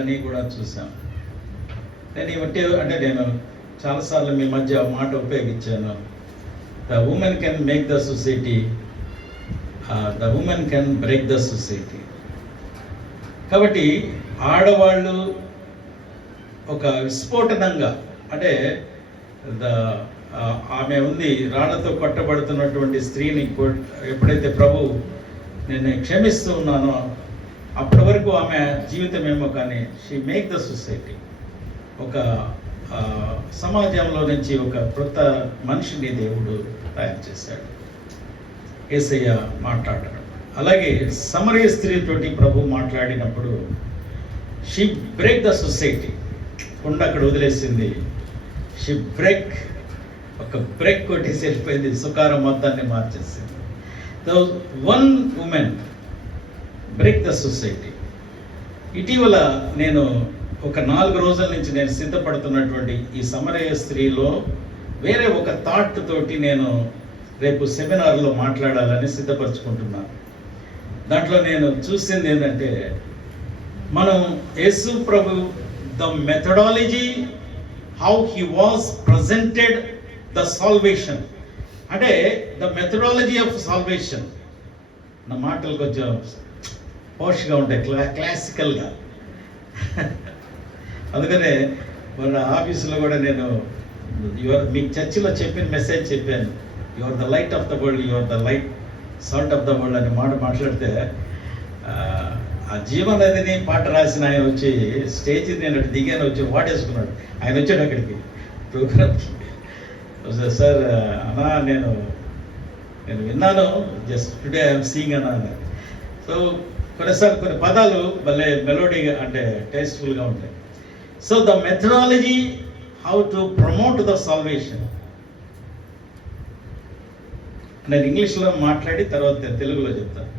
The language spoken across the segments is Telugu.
అని కూడా చూసాం. నేను చాలాసార్లు మీ మధ్య మాట ఉపయోగించాను. The women can make the society, the women can break the society. కాబట్టి ఆడవాళ్ళు ఒక విస్ఫోటనంగా, అంటే ఆమె ఉంది, రాళ్లతో కొట్టబడుతున్నటువంటి స్త్రీని ఎప్పుడైతే ప్రభు నేను క్షమిస్తూ ఉన్నానో అప్పటి వరకు ఆమె జీవితం ఏమో, కానీ షీ మేక్ ద సొసైటీ, ఒక సమాజంలో నుంచి ఒక కొత్త మనిషిని దేవుడు తయారు చేశాడు. యేసయ్య మాట్లాడాడు. అలాగే సమరయ స్త్రీతోటి ప్రభు మాట్లాడినప్పుడు షీ బ్రేక్ ద సొసైటీ, కొండ అక్కడ వదిలేసింది. షీ బ్రేక్, ఒక బ్రేక్ కొట్టేసి వెళ్ళిపోయింది, సుకారం మొత్తాన్ని మార్చేసింది. The one women break the society. ఇటీవల నేను ఒక 4 రోజుల నుంచి నేను సిద్ధపడుతున్నటువంటి ఈ సమరయ స్త్రీలో వేరే ఒక థాట్ తోటి నేను రేపు సెమినార్లో మాట్లాడాలని సిద్ధపరచుకుంటున్నాను. దాంట్లో నేను చూసింది ఏంటంటే, మనం Yesu Prabhu the methodology how he was presented the salvation, అంటే ద మెథడాలజీ ఆఫ్ సాల్వేషన్. నా మాటలు కొంచెం పోష్గా ఉంటాయి, క్లాసికల్గా. అందుకనే మన ఆఫీసులో కూడా నేను మీకు చర్చిలో చెప్పిన మెసేజ్ చెప్పాను, you are the light of the world, you are the light salt of the world అనే మాట్లాడితే ఆ జీవనదిని పాట రాసిన ఆయన వచ్చి స్టేజ్ నేను దిగాను, వచ్చి వాటేసుకున్నాడు. ఆయన వచ్చాడు అక్కడికి ప్రోగ్రామ్కి. సార్ అన్నా నేను విన్నాను, జస్ట్ టుడే ఐఎమ్ సీయింగ్ అన్నా. సో కొన్నిసార్లు కొన్ని పదాలు భలే మెలోడీగా, అంటే టేస్ట్ఫుల్గా ఉంటాయి. So the methodology how to promote the salvation, నేను ఇంగ్లీష్లో మాట్లాడి తర్వాత తెలుగులో చెప్తాను.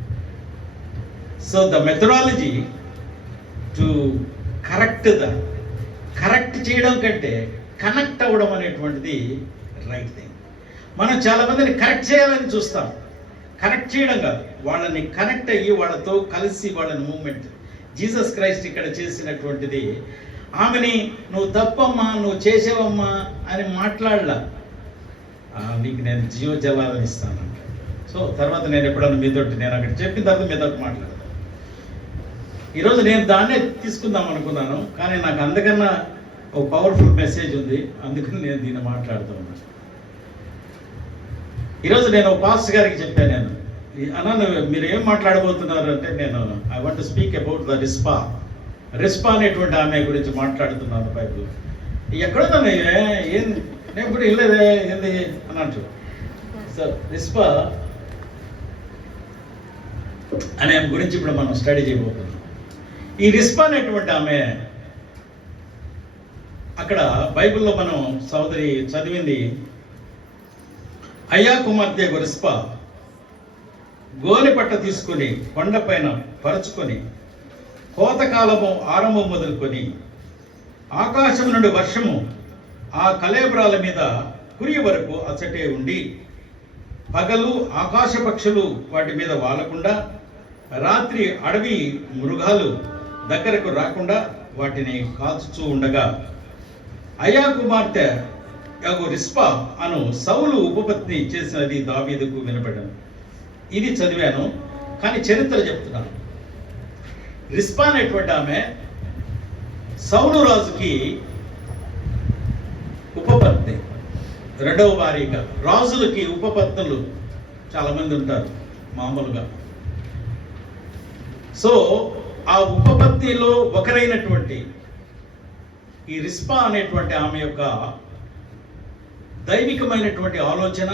So the methodology to correct చేయడం కంటే కనెక్ట్ అవ్వడం అనేటువంటిది రైట్ థింగ్. మనం చాలామందిని కరెక్ట్ చేయాలని చూస్తాం, కనెక్ట్ చేయడం కాదు, వాళ్ళని కనెక్ట్ అయ్యి వాళ్ళతో కలిసి వాళ్ళని మూమెంట్. జీసస్ క్రైస్ట్ ఇక్కడ చేసినటువంటిది, ఆమెని నువ్వు తప్పమ్మా, నువ్వు చేసేవమ్మా అని మాట్లాడలా, నీకు నేను జీవజలాలను ఇస్తానంట. సో తర్వాత నేను ఎప్పుడన్నా మీతోటి, నేను అక్కడ చెప్పిన తర్వాత మీతోటి మాట్లాడతాను. ఈరోజు నేను దాన్నే తీసుకుందాం అనుకున్నాను, కానీ నాకు అందుకన్నా ఒక పవర్ఫుల్ మెసేజ్ ఉంది, అందుకని నేను దీన్ని మాట్లాడుతూ ఉన్నాను. ఈరోజు నేను పాస్టర్ గారికి చెప్పాను, నేను అన్నా మీరు ఏం మాట్లాడబోతున్నారు అంటే, నేను I want to speak about the Rizpah అనేటువంటి ఆమె గురించి మాట్లాడుతున్నాను. బైబుల్ ఎక్కడో ఏం నేను కూడా వెళ్ళలేదే ఏంది అన్నట్టు. సో రిస్పా అనే ఆమె గురించి ఇప్పుడు మనం స్టడీ చేయబోతున్నాం. ఈ రిస్పా అనేటువంటి ఆమె అక్కడ బైబిల్లో మనం సోదరి చదివింది, అయ్యా కుమార్తె రిస్పా గోనె పట్ట తీసుకుని కొండపైన పరుచుకొని కోతకాలము ఆరంభం మొదలుకొని ఆకాశం నుండి వర్షము ఆ కళేబరాల మీద కురియ వరకు అచ్చటే ఉండి, పగలు ఆకాశ పక్షులు వాటి మీద వాలకుండా, రాత్రి అడవి మృగాలు దగ్గరకు రాకుండా వాటిని కాల్చుతూ ఉండగా, అయ్యా కుమార్తె యగు రిస్పా అను సౌలు ఉపపత్ని చేసినది దావీదుకు వినపడను. ఇది చదివాను, కానీ చరిత్ర చెప్తున్నాను. రిస్పా అనేటువంటి ఆమె సౌలు రాజుకి ఉపపత్ని, రెండవ వారీగా. రాజులకి ఉపపత్నులు చాలామంది ఉంటారు మామూలుగా. సో ఆ ఉపపత్నిలో ఒకరైనటువంటి ఈ రిస్పా అనేటువంటి ఆమె యొక్క దైవికమైనటువంటి ఆలోచన,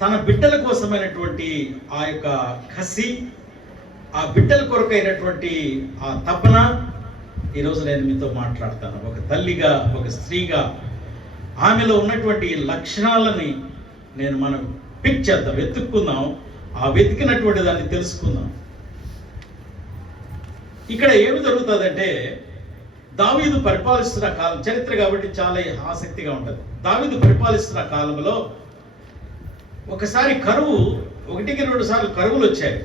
తన బిడ్డల కోసమైనటువంటి ఆ యొక్క కసి, ఆ బిడ్డల కొరకైనటువంటి ఆ తపన, ఈరోజు నేను మీతో మాట్లాడతాను. ఒక తల్లిగా, ఒక స్త్రీగా ఆమెలో ఉన్నటువంటి లక్షణాలని మనం పిక్ చేద్దాం, వెతుక్కుందాం, ఆ వెతికినటువంటి దాన్ని తెలుసుకుందాం. ఇక్కడ ఏమి జరుగుతుందంటే, దావీదు పరిపాలిస్తున్న కాలం, చరిత్ర కాబట్టి చాలా ఆసక్తిగా ఉంటుంది. దావీదు పరిపాలిస్తున్న కాలంలో ఒకసారి కరువు, 1-2 సార్లు కరువులు వచ్చాయి.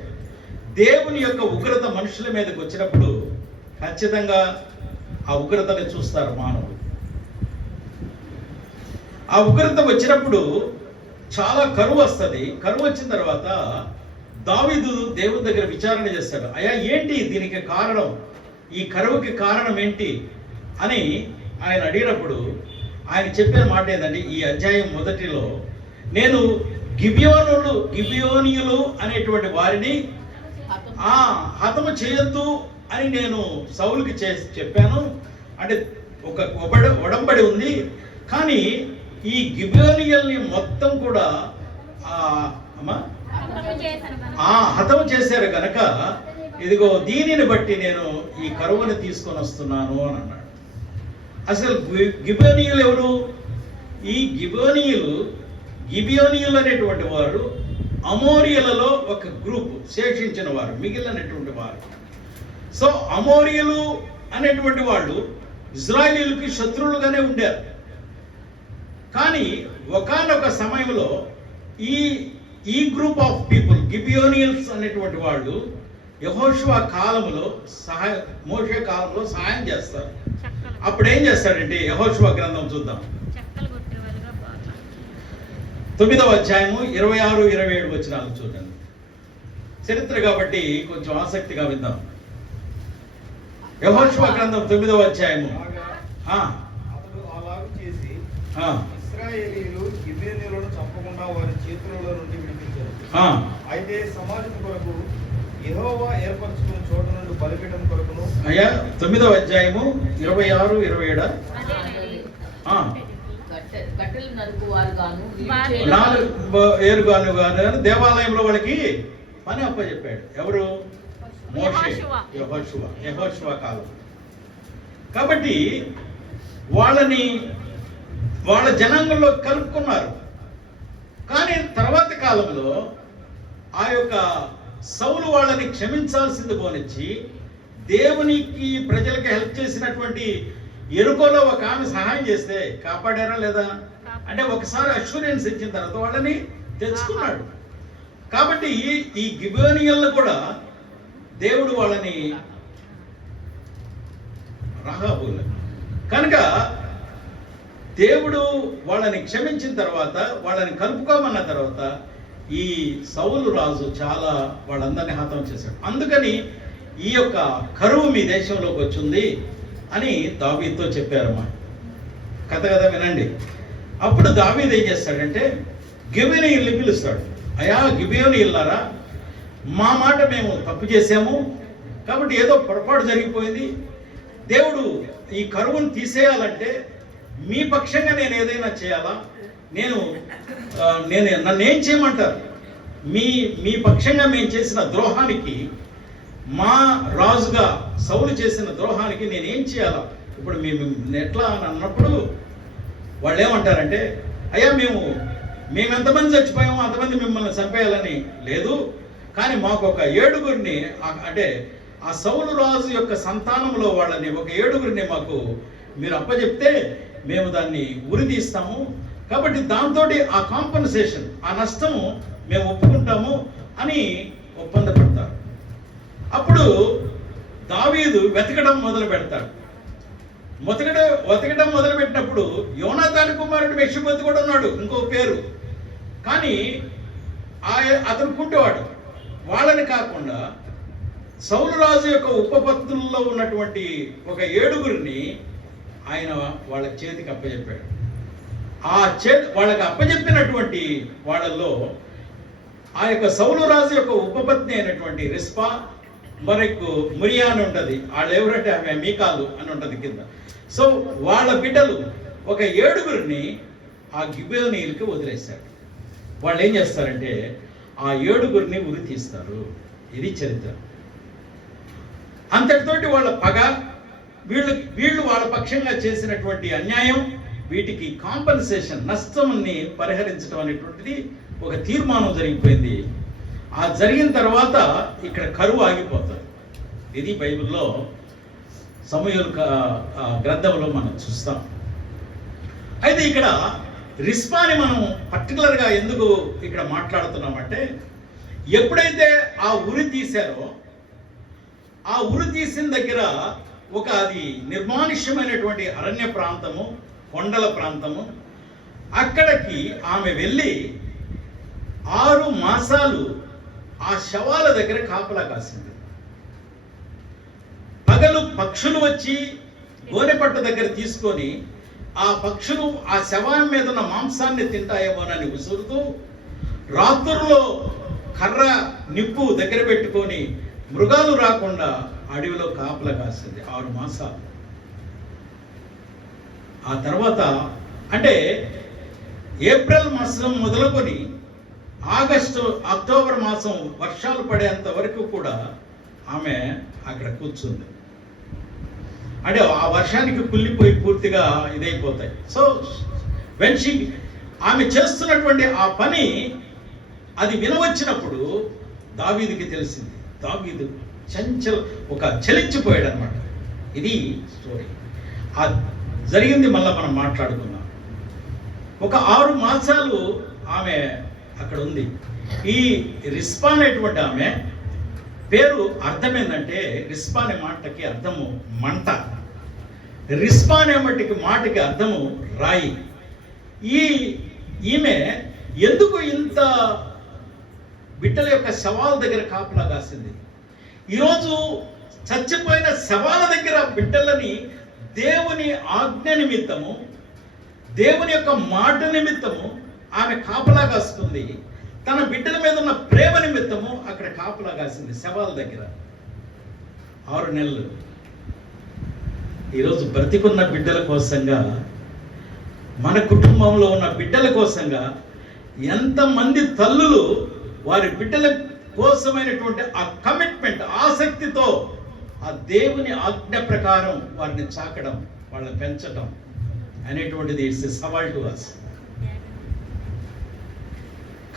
దేవుని యొక్క ఉగ్రత మనుషుల మీదకి వచ్చినప్పుడు ఖచ్చితంగా ఆ ఉగ్రతని చూస్తారు మానవుడు. ఆ ఉగ్రత వచ్చినప్పుడు చాలా కరువు వస్తుంది. కరువు వచ్చిన తర్వాత దావీదు దేవుని దగ్గర విచారణ చేస్తాడు. అయ్యా, ఏంటి దీనికి కారణం, ఈ కరువుకి కారణం ఏంటి అని ఆయన అడిగినప్పుడు ఆయన చెప్పిన మాట ఏంటంటే, ఈ అధ్యాయం మొదటిలో, నేను గిబియోనీయులు అనేటువంటి వారిని హతము చేయొద్దు అని నేను సౌలుకి చెప్పాను. అంటే ఒక ఒడంబడి ఉంది. కానీ ఈ గిబియోనీయుల్ని మొత్తం కూడా హతము చేశారు కనుక ఇదిగో దీనిని బట్టి నేను ఈ కరువుని తీసుకొని వస్తున్నాను అని అన్నాడు. అసలు గిబియోనీయులు ఎవరు? ఈ గిబియోనీయులు అనేటువంటి వారు అమోరియలలో ఒక గ్రూప్, శేషించిన వారు, మిగిలినటువంటి వారు. సో అమోరియలు అనేటువంటి వాళ్ళు ఇజ్రాయేలీయులకి శత్రువులుగానే ఉండారు. కానీ ఒకానొక సమయంలో ఈ గ్రూప్ ఆఫ్ పీపుల్, గిబియోనియల్స్ అనేటువంటి వాళ్ళు యెహోషువ కాలంలో మోషే కాలంలో సహాయం చేస్తారు. అప్పుడు ఏం చేస్తాడంటే, యెహోషువ గ్రంథం చూద్దాం, 9వ అధ్యాయము 26-27 వచనాలు చూడండి. చరిత్ర కాబట్టి కొంచెం ఆసక్తిగా విందాం. యెహోషువ గ్రంథం 9వ అధ్యాయము. ఇశ్రాయేలీయులు గిబియోనీయులను చంపకుండా వారి చేతులలో నుండి విడిపించారు. అయితే సమాజం కొరకు యెహోవా ఏర్పరచుకున్న చోట నుండి బలిపీఠం కొరకును. అయ్యా, 9వ అధ్యాయము 26-27. కట్టెలు నరుకు వారు గాను గాను దేవాలయంలో వాళ్ళకి పని అప్పచెప్పాడు. ఎవరు? మోషే, యెహోషువ కాలం. కాబట్టి వాళ్ళని వాళ్ళ జనాంగంలో కలుపుకున్నారు. కానీ తర్వాత కాలంలో ఆ యొక్క సౌలు వాళ్ళని క్షమించాల్సింది పోనిచ్చి దేవునికి ప్రజలకి హెల్ప్ చేసినటువంటి ఎరుకోలో ఒక ఆమె సహాయం చేస్తే కాపాడారా లేదా అంటే ఒకసారి అష్యూరెన్స్ ఇచ్చిన తర్వాత వాళ్ళని తెచ్చుకున్నాడు. కాబట్టి ఈ గిబియోనీయులను కూడా దేవుడు వాళ్ళని రాహాబుల్ కనుక దేవుడు వాళ్ళని క్షమించిన తర్వాత, వాళ్ళని కలుపుకోమన్న తర్వాత ఈ సౌలు రాజు చాలా వాళ్ళందరినీ హతం చేశాడు. అందుకని ఈ యొక్క కరువు మీ దేశంలోకి వచ్చింది అని దావీదుతో చెప్పారమ్మా. కథ వినండి. అప్పుడు దావీదు ఏం చేస్తాడంటే గిబియోనీయుల్ని పిలుస్తాడు. అయా గిబియోనీయులారా, మా మాట మేము తప్పు చేసాము, కాబట్టి ఏదో పొరపాటు జరిగిపోయింది. దేవుడు ఈ కరువును తీసేయాలంటే మీ పక్షంగా నేను ఏదైనా చేయాలా? నన్ను ఏం చేయమంటారు? మీ పక్షంగా మేము చేసిన ద్రోహానికి, మా రాజుగా సౌలు చేసిన ద్రోహానికి నేనేం చేయాలా? ఇప్పుడు మేము ఎట్లా అని అన్నప్పుడు వాళ్ళు ఏమంటారంటే, అయ్యా మేము ఎంతమంది చచ్చిపోయామో అంతమంది మిమ్మల్ని చంపేయాలని లేదు, కానీ మాకు ఒక 7గురిని, అంటే ఆ సౌలు రాజు యొక్క సంతానంలో వాళ్ళని ఒక 7గురిని మాకు మీరు అప్పచెప్తే మేము దాన్ని ఉరి తీస్తాము, కాబట్టి దాంతో ఆ కాంపన్సేషన్, ఆ నష్టము మేము ఒప్పుకుంటాము అని ఒప్పందపడతారు. అప్పుడు దావీదు వెతకడం మొదలు పెడతాడు. వెతకడం మొదలు పెట్టినప్పుడు యోనాతాను కుమారుడు మెషిబోతు కూడా ఉన్నాడు, ఇంకో పేరు. కానీ అతను కుంటేవాడు. వాళ్ళని కాకుండా సౌలు రాజు యొక్క ఉపపత్తుల్లో ఉన్నటువంటి ఒక 7గురిని ఆయన వాళ్ళ చేతికి అప్పచెప్పాడు. వాళ్ళకి అప్పచెప్పినటువంటి వాళ్ళల్లో ఆ యొక్క సౌలు రాజు యొక్క ఉపపత్ని అయినటువంటి రిస్పా, మరొక మురియా అని ఉంటుంది, వాళ్ళు ఎవరంటే ఆమె మీకాలు అని ఉంటుంది కింద. సో వాళ్ళ బిడ్డలు ఒక 7గురిని ఆ గిబియోనీయులకి వదిలేశారు. వాళ్ళు ఏం చేస్తారంటే ఆ 7గురిని ఉరి తీస్తారు. ఇది చరిత్ర. అంతటితోటి వాళ్ళ పగ, వీళ్ళు వాళ్ళ పక్షంగా చేసినటువంటి అన్యాయం, వీటికి కాంపన్సేషన్, నష్టాన్ని పరిహరించడం అనేటువంటిది ఒక తీర్మానం జరిగిపోయింది. ఆ జరిగిన తర్వాత ఇక్కడ కరువు ఆగిపోతుంది. ఇది బైబిల్లో సమూయేలు గ్రంథంలో మనం చూస్తాం. అయితే ఇక్కడ రిస్పాని మనం పర్టికులర్గా ఎందుకు ఇక్కడ మాట్లాడుతున్నామంటే, ఎప్పుడైతే ఆ ఉరి తీశారో, ఆ ఉరి తీసిన దగ్గర ఒక అది నిర్మానుష్యమైనటువంటి అరణ్య ప్రాంతము, కొండల ప్రాంతము. అక్కడికి ఆమె వెళ్ళి 6 మాసాలు ఆ శవాల దగ్గర కాపలా కాసింది. పగలు పక్షులు వచ్చి గోనెపట్ట దగ్గర తీసుకొని ఆ పక్షులు ఆ శవం మీద ఉన్న మాంసాన్ని తింటాయేమోనని ఉసురుతూ, రాత్రుల్లో కర్ర నిప్పు దగ్గర పెట్టుకొని మృగాలు రాకుండా అడవిలో కాపలా కాసింది 6 మాసాలు. ఆ తర్వాత అంటే ఏప్రిల్ మాసం మొదలుకొని అక్టోబర్ మాసం వర్షాలు పడేంత వరకు కూడా ఆమె అక్కడ కూర్చుంది. అంటే ఆ వర్షానికి కుళ్ళిపోయి పూర్తిగా ఇదైపోతాయి. సో ఆమె చేస్తున్నటువంటి ఆ పని అది వినవచ్చినప్పుడు దావీదుకి తెలిసింది. దావీదు చలించిపోయాడు అనమాట. ఇది స్టోరీ. ఆ జరిగింది మళ్ళీ మనం మాట్లాడుకుందాం. ఒక 6 మాసాలు ఆమె అక్కడ ఉంది. ఈ రిస్పా అనేటువంటి ఆమె పేరు అర్థం ఏంటంటే, రిస్పా అనే మాటకి అర్థము మంట, రిస్పా అనే మాటకి అర్థము రాయి. ఈమె ఎందుకు ఇంత బిడ్డల యొక్క శవాల దగ్గర కాపలా కాసింది? ఈరోజు చచ్చిపోయిన శవాల దగ్గర బిడ్డలని దేవుని ఆజ్ఞ నిమిత్తము, దేవుని యొక్క మాట నిమిత్తము ఆమె కాపలా కాస్తుంది. తన బిడ్డల మీద ఉన్న ప్రేమ నిమిత్తము అక్కడ కాపలా కాసింది శవాల దగ్గర 6 నెలలు. ఈరోజు బ్రతికున్న బిడ్డల కోసంగా, మన కుటుంబంలో ఉన్న బిడ్డల కోసంగా ఎంతమంది తల్లులు వారి బిడ్డల కోసమైనటువంటి ఆ కమిట్మెంట్, ఆసక్తితో ఆ దేవుని ఆజ్ఞ ప్రకారం వారిని చాకడం, వాళ్ళని పెంచడం అనేటువంటిది ఇట్స్ ఎ సవాల్ టు us.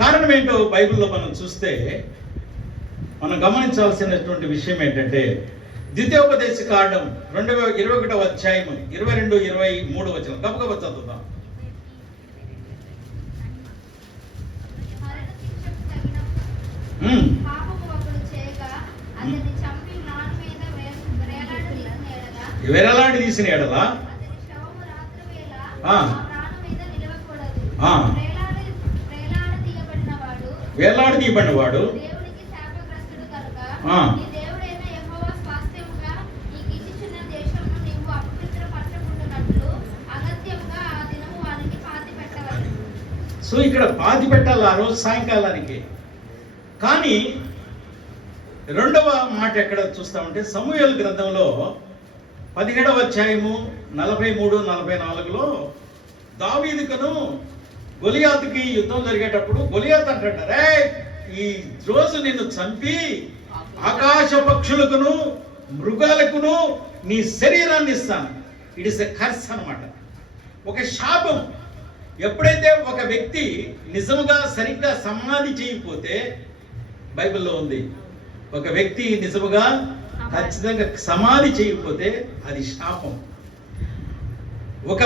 కారణం ఏంటో బైబిల్లో మనం చూస్తే మనం గమనించాల్సినటువంటి విషయం ఏంటంటే, ద్వితీయోపదేశకాండం 21వ అధ్యాయం 22, 23 వచనం గబగబ చదువుతాం. వేరేలాంటి తీసిన ఎడలా వేలాడి తీయబడిన వాడు సో ఇక్కడ పాతి పెట్టాలి ఆ రోజు సాయంకాలానికి. కానీ 2వ మాట ఎక్కడ చూస్తామంటే సమూయేలు గ్రంథంలో 17వ అధ్యాయము 43, 44లో దావీదుకును గొలియాతుకి యుద్ధం జరిగేటప్పుడు గొలియాతు అంటాడు, రే ఈ రోజు నిన్ను చంపి ఆకాశ పక్షులకును మృగాలకును నీ శరీరాన్ని ఇస్తాను. ఇట్ ఇస్ ఎ కర్స్ అన్నమాట, ఒక శాపం. ఎప్పుడైతే ఒక వ్యక్తి నిజముగా సరిగ్గా సమాధి చేయకపోతే, బైబిల్లో ఉంది, ఒక వ్యక్తి నిజముగా ఖచ్చితంగా సమాధి చేయకపోతే అది శాపం. ఒక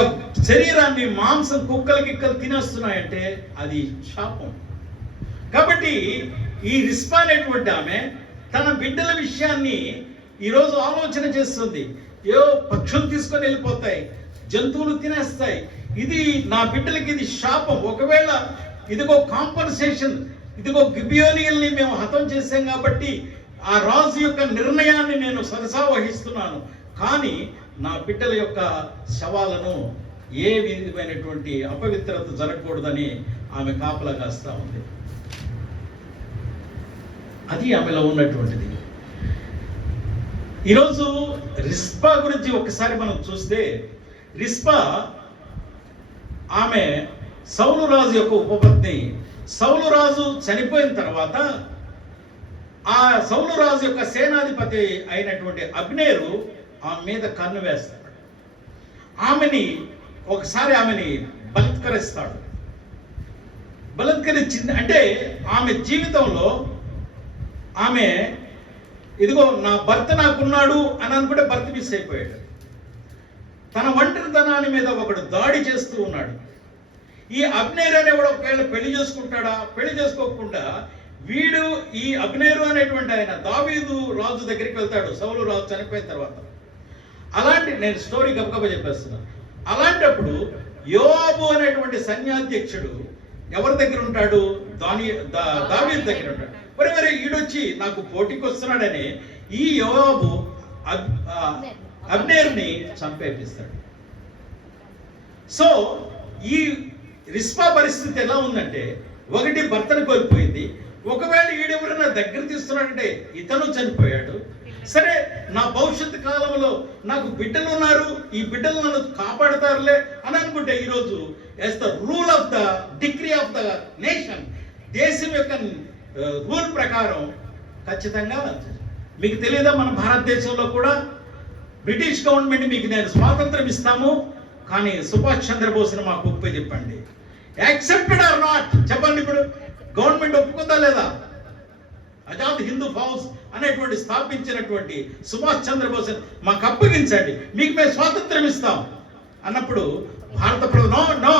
శరీరాన్ని మాంసం కుక్కలు తినేస్తున్నాయంటే అది శాపం. కాబట్టి ఈ రిస్పా అనేటువంటి ఆమె తన బిడ్డల విషయాన్ని ఈరోజు ఆలోచన చేస్తుంది. పక్షులు తీసుకొని వెళ్ళిపోతాయి, జంతువులు తినేస్తాయి, ఇది నా బిడ్డలకి ఇది శాపం. ఒకవేళ ఇదిగో కాంపన్సేషన్, ఇదిగో గిబియోనియల్ని మేము హతం చేశాం కాబట్టి ఆ రాజు యొక్క నిర్ణయాన్ని నేను సరసా వహిస్తున్నాను, కానీ నా బిడ్డల యొక్క శవాలను ఏ విధమైనటువంటి అపవిత్రత జరగకూడదని ఆమె కాపలా కాస్తా ఉంది. అది ఆమెలో ఉన్నటువంటిది. ఈరోజు రిస్పా గురించి ఒకసారి మనం చూస్తే, రిస్పా ఆమె సౌలు రాజు యొక్క ఉపపత్ని. సౌలు రాజు చనిపోయిన తర్వాత ఆ సౌలు రాజు యొక్క సేనాధిపతి అయినటువంటి అబ్నేరు ఆమె మీద కన్ను వేస్తాడు. ఆమెని బలత్కరిస్తాడు. బలత్కరించింది అంటే ఆమె జీవితంలో ఆమె ఇదిగో నా భర్త నాకున్నాడు అని అనుకుంటే భర్త మిస్ అయిపోయాడు. తన ఒంటరితనాన్ని మీద ఒకడు దాడి చేస్తూ ఉన్నాడు. ఈ అబ్నేరు అనేవాడు ఒకవేళ పెళ్లి చేసుకుంటాడా? పెళ్లి చేసుకోకుండా వీడు ఈ అబ్నేరు అనేటువంటి ఆయన దావీదు రాజు దగ్గరికి వెళ్తాడు సౌలు రాజు చనిపోయిన తర్వాత. అలాంటి నేను స్టోరీ గబగబ చెప్పేస్తున్నాను. అలాంటప్పుడు యోవాబు అనేటువంటి సైన్యాధ్యక్షుడు ఎవరి దగ్గర ఉంటాడు? దావీదు దగ్గర ఉంటాడు. మరి ఈడొచ్చి నాకు పోటీకి వస్తున్నాడని ఈ యోవాబు అబ్నేర్ని చంపేపిస్తాడు. సో ఈ రిస్పా పరిస్థితి ఎలా ఉందంటే, ఒకటి భర్తను కోల్పోయింది, ఒకవేళ ఈడెవరైనా దగ్గర తీస్తున్నాడంటే ఇతను చనిపోయాడు. సరే, నా భవిష్యత్తు కాలంలో నాకు బిడ్డలు ఉన్నారు, ఈ బిడ్డలు నన్ను కాపాడతారులే అని అనుకుంటే ఈరోజు as the rule of the degree of the nation, దేశం యొక్క రూల్ ప్రకారం ఖచ్చితంగా మీకు తెలియదా, మన భారతదేశంలో కూడా బ్రిటిష్ గవర్నమెంట్ మీకు నేను స్వాతంత్రం ఇస్తాము, కానీ సుభాష్ చంద్రబోస్ని మాకు ఒప్పే చెప్పండి. యాక్సెప్టెడ్ ఆర్ నాట్ చెప్పండి. ఇప్పుడు గవర్నమెంట్ ఒప్పుకుందా లేదా? ఆజాద్ హిందూ ఫౌజ్ అనేటువంటి స్థాపించినటువంటి సుభాష్ చంద్రబోస్ మాకు అప్పగించండి, మీకు మేము స్వాతంత్రం ఇస్తాం అన్నప్పుడు భారత ప్రభుత్వం నో నో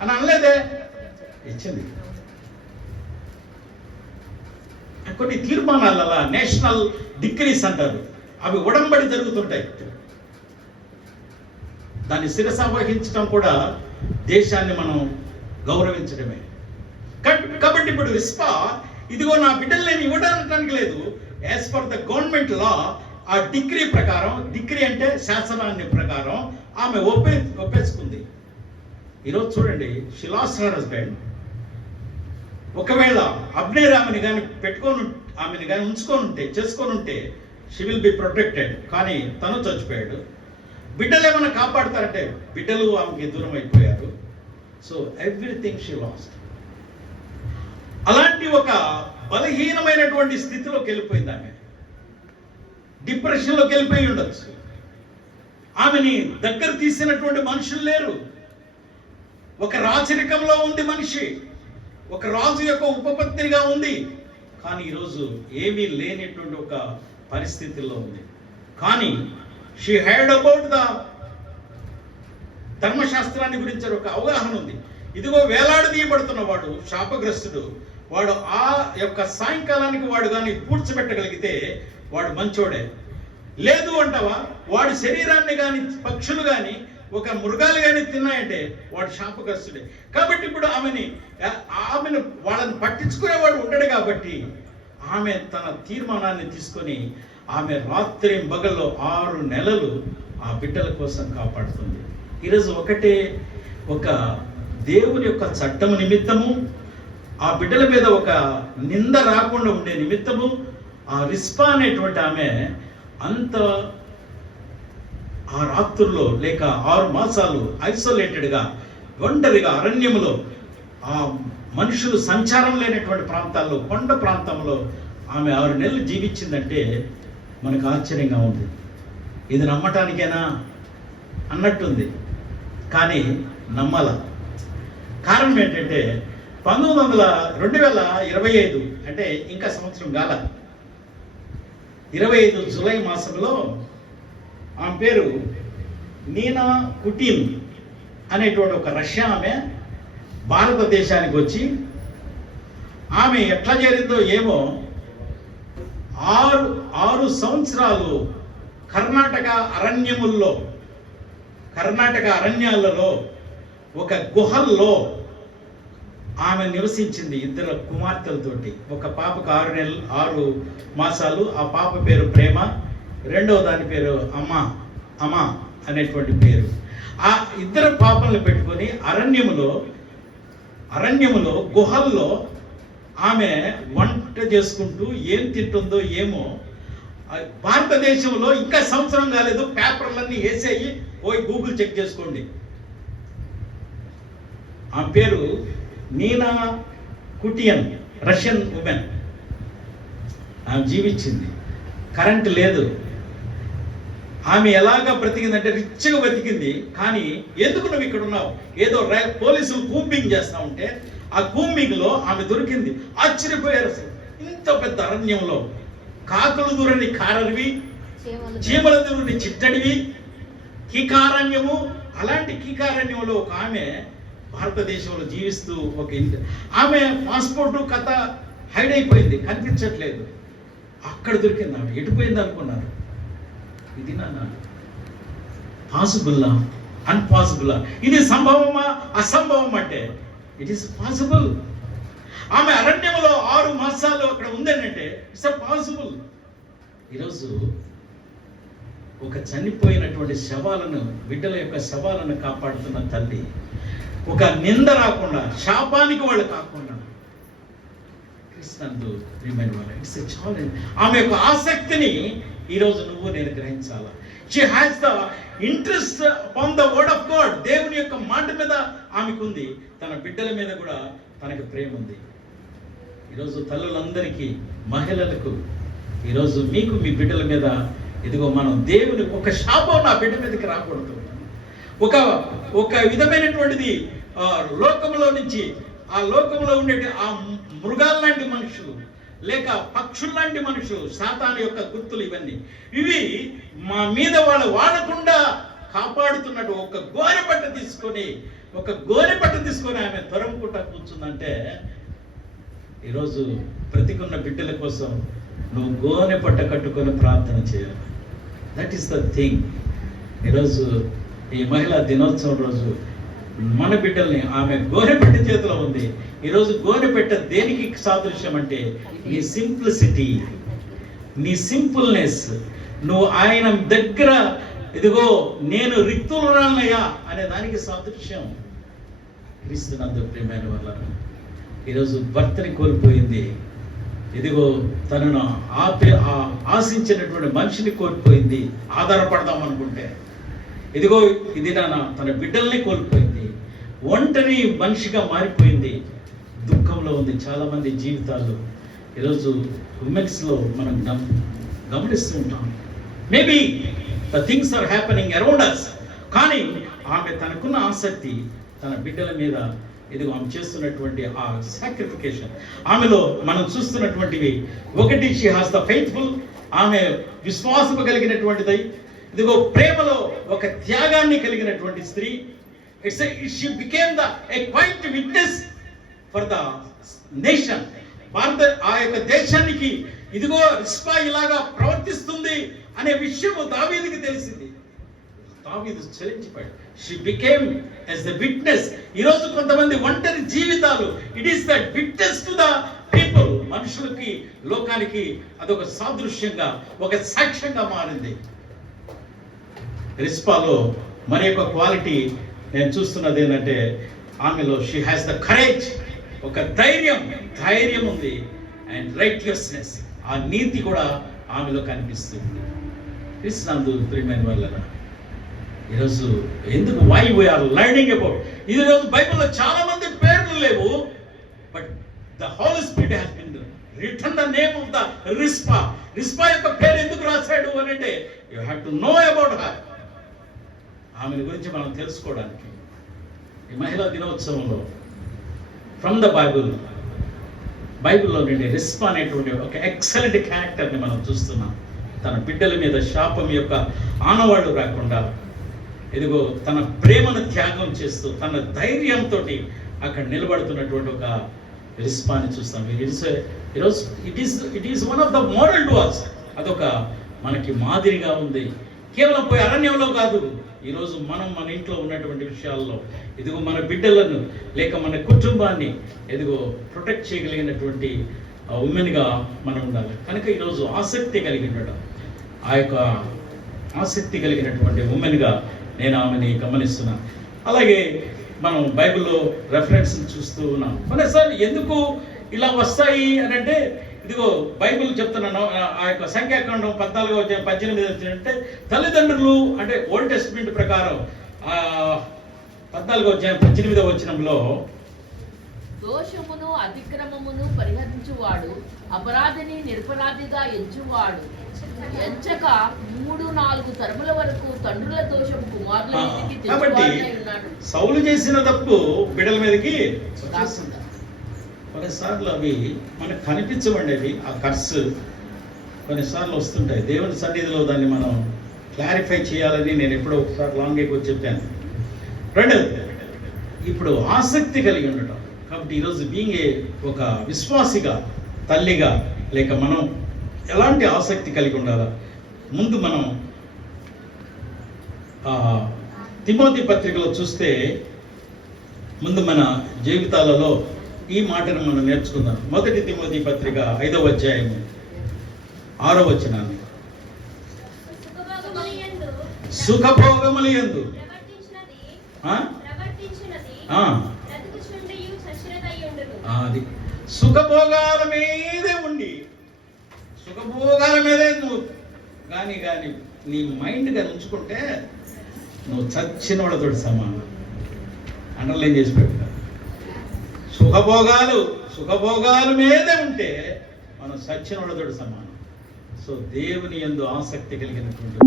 అని అనలేదే, ఇచ్చింది. కొన్ని తీర్మానాలు అలా నేషనల్ డిక్రీస్ అంటారు, అవి ఉడంబడి జరుగుతుంటాయి. దాన్ని శిరసావహించడం కూడా దేశాన్ని మనం గౌరవించడమే. కాబట్టి ఇప్పుడు రిస్పా ఇదిగో నా బిడ్డలు నేను ఇవ్వడానికి లేదు, యాజ్ పర్ ద గవర్నమెంట్ లా ఆ డిగ్రీ ప్రకారం, డిగ్రీ అంటే శాసనాన్ని ప్రకారం ఆమె ఒప్పేసుకుంది. ఈరోజు చూడండి, షీ లాస్ట్ హర్ హస్బెండ్. ఒకవేళ అబ్నేర్ ఆమెను కానీ ఆమెను కానీ చేసుకొని ఉంటే షీ విల్ బి ప్రొటెక్టెడ్. కానీ తను చచ్చిపోయాడు. బిడ్డలు ఏమైనా కాపాడతారంటే బిడ్డలు ఆమెకి దూరం అయిపోయారు. So everything she lost. అలాంటి ఒక బలహీనమైనటువంటి స్థితిలోకి వెళ్ళిపోయింది ఆమె. డిప్రెషన్లోకి వెళ్ళిపోయి ఉండొచ్చు. ఆమెని దగ్గర తీసినటువంటి మనుషులు లేరు. ఒక రాచరికంలో ఉంది మనిషి, ఒక రాజు యొక్క ఉపపత్నిగా ఉంది, కానీ ఈరోజు ఏమీ లేనటువంటి ఒక పరిస్థితుల్లో ఉంది. కానీ షీ హ్యాడ్ అబౌట్ ద ధర్మశాస్త్రాన్ని గురించి ఒక అవగాహన ఉంది. ఇదిగో వేలాడదీయబడుతున్న వాడు శాపగ్రస్తుడు, వాడు ఆ యొక్క సాయంకాలానికి వాడు కానీ పూడ్చిపెట్టగలిగితే వాడు మంచోడే. లేదు అంటావా, వాడి శరీరాన్ని కానీ పక్షులు కానీ ఒక మృగాలు కానీ తిన్నాయంటే వాడు శాపగ్రస్తుడే. కాబట్టి ఇప్పుడు ఆమెను వాళ్ళని పట్టించుకునేవాడు ఉండడు. కాబట్టి ఆమె తన తీర్మానాన్ని తీసుకొని ఆమె రాత్రి పగల్లో 6 నెలలు ఆ బిడ్డల కోసం కాపాడుతుంది. ఈరోజు ఒక దేవుని యొక్క చట్టం నిమిత్తము, ఆ బిడ్డల మీద ఒక నింద రాకుండా ఉండే నిమిత్తము ఆ రిస్పా అనేటువంటి ఆమె అంత ఆ రాత్రుల్లో లేక 6 మాసాలు ఐసోలేటెడ్గా ఒంటరిగా అరణ్యములో, ఆ మనుషులు సంచారం లేనటువంటి ప్రాంతాల్లో, కొండ ప్రాంతంలో ఆమె 6 నెలలు జీవించిందంటే మనకు ఆశ్చర్యంగా ఉంది. ఇది నమ్మటానికేనా అన్నట్టుంది, కానీ నమ్మాల. కారణం ఏంటంటే 2025 అంటే ఇంకా సంవత్సరం కాల 25 జూలై మాసంలో ఆమె పేరు నీనా కుటిన్ అనేటువంటి ఒక రష్యా ఆమె భారతదేశానికి వచ్చి ఆమె ఎట్లా చేరిందో ఏమో 6 సంవత్సరాలు కర్ణాటక అరణ్యాలలో ఒక గుహల్లో ఆమె నివసించింది 2 కుమార్తెలతోటి. ఒక పాపకు 6 మాసాలు, ఆ పాప పేరు ప్రేమ, రెండవ దాని పేరు అమ్మ అనేటువంటి పేరు. ఆ 2 పాపలను పెట్టుకొని అరణ్యములో గుహల్లో ఆమె వంట చేసుకుంటూ ఏం తింటుందో ఏమో. భారతదేశంలో ఇంకా సంవత్సరం కాలేదు, పేపర్లన్నీ వేసేయి, పోయి గూగుల్ చెక్ చేసుకోండి. ఆ పేరు నీనా కుటియన్, రష్యన్ ఉమెన్. ఆమె జీవించింది. కరెంట్ లేదు. ఆమె ఎలాగా బ్రతికిందంటే రిచ్గా బ్రతికింది. కానీ ఎందుకు నువ్వు ఇక్కడ ఉన్నావు, ఏదో పోలీసులు కూంబింగ్ చేస్తా ఉంటే ఆ కూంబింగ్లో ఆమె దొరికింది. ఆశ్చర్యపోయారు. అసలు ఇంత పెద్ద అరణ్యంలో కాకులు దూరని కారడివి, చీమల దూరని చిట్టడివి, కీకారణ్యము. అలాంటి కీకారణ్యంలో ఒక ఆమె భారతదేశంలో జీవిస్తూ ఆమె పాస్పోర్టు కథ హైడ్ అయిపోయింది, కనిపించట్లేదు. అక్కడ దొరికింది ఆమె. ఎటుపోయింది అనుకున్నారు? ఇది నాన్న పాసిబుల్లా అన్పాసిబుల్లా? ఇది సంభవమా అసంభవం అంటే ఇట్ ఈస్ పాసిబుల్. ఆమె అరణ్యంలో 6 మాసాలు అక్కడ ఉందనంటే ఇట్స్ పాసిబుల్. ఈరోజు ఒక చనిపోయినటువంటి శవాలను, బిడ్డల యొక్క శవాలను కాపాడుతున్న తల్లి, ఒక నింద రాకుండా, శాపానికి వాళ్ళు కాకుండా, క్రిస్తునందు ప్రియమైన వాళ్ళ ఇట్స్ ఎ ఛాలెంజ్. ఆమె యొక్క ఆసక్తిని ఈరోజు నువ్వు నేను గ్రహించాలా. She has the interest on the word of God. దేవుని యొక్క మాట మీద ఆమెకుంది, తన బిడ్డల మీద కూడా తనకు ప్రేమ ఉంది. ఈరోజు తల్లులందరికీ, మహిళలకు, ఈరోజు మీకు మీ బిడ్డల మీద, ఇదిగో మనం దేవుని ఒక శాపం నా బిడ్డ మీదకి రాకూడదు, ఒక విధమైనటువంటిది లోకంలో నుంచి, ఆ లోకంలో ఉండే ఆ మృగాల లాంటి మనుషులు లేక పక్షుల లాంటి మనుషులు, సాతాను యొక్క గుర్తులు ఇవన్నీ, ఇవి మా మీద వాళ్ళు వాడకుండా కాపాడుతున్నట్టు ఒక గోనెపట్ట తీసుకొని ఆమె తొరంపుట కూర్చుందంటే, ఈరోజు బ్రతికున్న బిడ్డల కోసం నువ్వు గోనెపట్ట కట్టుకొని ప్రార్థన చేయాలి. That is the thing. ఈరోజు ఈ మహిళా దినోత్సవం రోజు మన బిడ్డల్ని, ఆమె గోనెపెట్ట చేతిలో ఉంది. ఈరోజు గోనెపెట్ట దేనికి సాదృశ్యం అంటే నీ సింప్లిసిటీ, నీ సింపుల్నెస్. నువ్వు ఆయన దగ్గర, ఇదిగో నేను రిక్తులనయ్యా అనే దానికి సాదృశ్యం. క్రీస్తునందు ప్రియమైన వాళ్ళ ఈరోజు భర్తని కోల్పోయింది, ఇదిగో తనను ఆశించినటువంటి మనిషిని కోల్పోయింది. ఆధారపడదాం అనుకుంటే, ఇదిగో ఇది తన బిడ్డల్ని కోల్పోయింది, ఒంటరి మనిషిగా మారిపోయింది, దుఃఖంలో ఉంది. చాలా మంది జీవితాల్లో ఈరోజు ఉమెన్స్లో మనం గమనిస్తుంటాం. Maybe the things are happening around us, కానీ ఆమె తనకున్న ఆసక్తి తన బిడ్డల మీద, ఇదిగో ఆమె చేస్తున్నటువంటి ఆ సాక్రిఫికేషన్, ఆమెలో మనం చూస్తున్నటువంటివి. ఒకటి, షీ హాస్ ద ఫెయిత్ఫుల్, ఆమె విశ్వాసము కలిగినటువంటిది, ఇదిగో ప్రేమలో ఒక త్యాగాన్ని కలిగినటువంటి స్త్రీ. She became a quiet witness for the nation. ఆ యొక్క దేశానికి, ఇదిగో రిస్పా ఇలాగా ప్రవర్తిస్తుంది అనే విషయము దావీదుకి తెలిసింది. దావీదు చలించిపోయాడు. She became as the witness. ఈరోజు కొంతమంది ఒంటరి జీవితాలు, it is the witness to the people. మనుషులకి, లోకానికి అదొక సాదృశ్యంగా, ఒక సాక్ష్యంగా మారింది. రిస్పాలో మరి యొక్క క్వాలిటీ నేను చూస్తున్నది ఏంటంటే, ఆమెలో షీ హ్యాస్ ద కరేజ్, ఒక ధైర్యం ఉంది, అండ్ రైటియస్నెస్, ఆ నీతి కూడా ఆమెలో కనిపిస్తుంది. క్రీస్తునందు ప్రియమైన వాళ్ళరా, ఈరోజు ఎందుకు వై వీఆర్ లర్నింగ్ అబౌట్, ఈరోజు బైబిల్లో చాలా మంది పేర్లు లేవు, but the Holy Spirit has been written the name of the Rizpah. Rizpah యొక్క పేరు ఎందుకు రాశాడు అని అంటే, you have to know about her. ఆమె గురించి మనం తెలుసుకోవడానికి ఈ మహిళా దినోత్సవంలో ఫ్రమ్ ద బైబిల్లో నుండి రిస్పా అనేటువంటి ఒక ఎక్సలెంట్ క్యారెక్టర్ని మనం చూస్తున్నాం. తన బిడ్డల మీద శాపం యొక్క ఆనవాళ్ళు రాకుండా, ఇదిగో తన ప్రేమను త్యాగం చేస్తూ, తన ధైర్యంతో అక్కడ నిలబడుతున్నటువంటి ఒక రిస్పాని చూస్తాం. ఈరోజు it is one of the model to us. అదొక మనకి మాదిరిగా ఉంది. కేవలం పోయి అరణ్యంలో కాదు, ఈరోజు మనం మన ఇంట్లో ఉన్నటువంటి విషయాల్లో, ఇదిగో మన బిడ్డలను లేక మన కుటుంబాన్ని, ఇదిగో ప్రొటెక్ట్ చేయగలిగినటువంటి ఉమెన్గా మనం ఉండాలి. కనుక ఈరోజు ఆసక్తి కలిగి ఉండడం, ఆ యొక్క ఆసక్తి కలిగినటువంటి ఉమెన్గా నేను ఆమెని గమనిస్తున్నాను. అలాగే మనం బైబిల్లో రెఫరెన్స్ చూస్తూ ఉన్నాం. కొన్నిసార్లు ఎందుకు ఇలా వస్తాయి అని అంటే, ఇదిగో బైబిల్ చెప్తున్నాను, ఆ యొక్క సంఖ్యాకాండం 14వ అధ్యాయం 18 వచ్చినట్టే, తల్లిదండ్రులు అంటే ఓల్డ్ టెస్ట్మెంట్ ప్రకారం 14వ అధ్యాయం 18వ వచనంలో, దోషమును అతిక్రమమును పరిహరించువాడు అపరాధిని నిరపరాధిగా ఎంచువాడు ఎంచక 3-4 తరముల వరకు తండ్రుల దోషం కుమారుల మీదకి తెచ్చువాడై ఉన్నాడు. సౌలు చేసిన తప్పు బిడ్డల మీదకి వచ్చేస్తుంది. కొన్నిసార్లు అవి మనకు కనిపించవండి, అవి ఆ కర్స్ కొన్నిసార్లు వస్తుంటాయి. దేవుని సన్నిధిలో దాన్ని మనం క్లారిఫై చేయాలని నేను ఎప్పుడో ఒకసారి లాంగ్ ఎక్కువ చెప్పాను. రెండవది, ఇప్పుడు ఆసక్తి కలిగి ఉండటం. కాబట్టి ఈరోజు బీయింగ్ ఒక విశ్వాసిగా, తల్లిగా, లేక మనం ఎలాంటి ఆసక్తి కలిగి ఉండాలా? ముందు మనం తిమోతి పత్రికలో చూస్తే ముందు మన జీవితాలలో ఈ మాటను మనం నేర్చుకుందాం. 1 తిమోతి పత్రిక 5వ అధ్యాయము 6వ వచనాన్ని. సుఖభోగములు యందు అది సుఖభోగాల మీదే ఉండి, సుఖభోగాల మీదే నువ్వు కానీ నీ మైండ్ కానీ ఉంచుకుంటే నువ్వు చచ్చిన వాళ్ళతో సమానం. అండర్లైన్ చేసి పెట్టా. సుఖభోగాల మీదే ఉంటే మనం చచ్చిన వాళ్ళతో సమానం. సో దేవుని యందు ఆసక్తి కలిగినటువంటి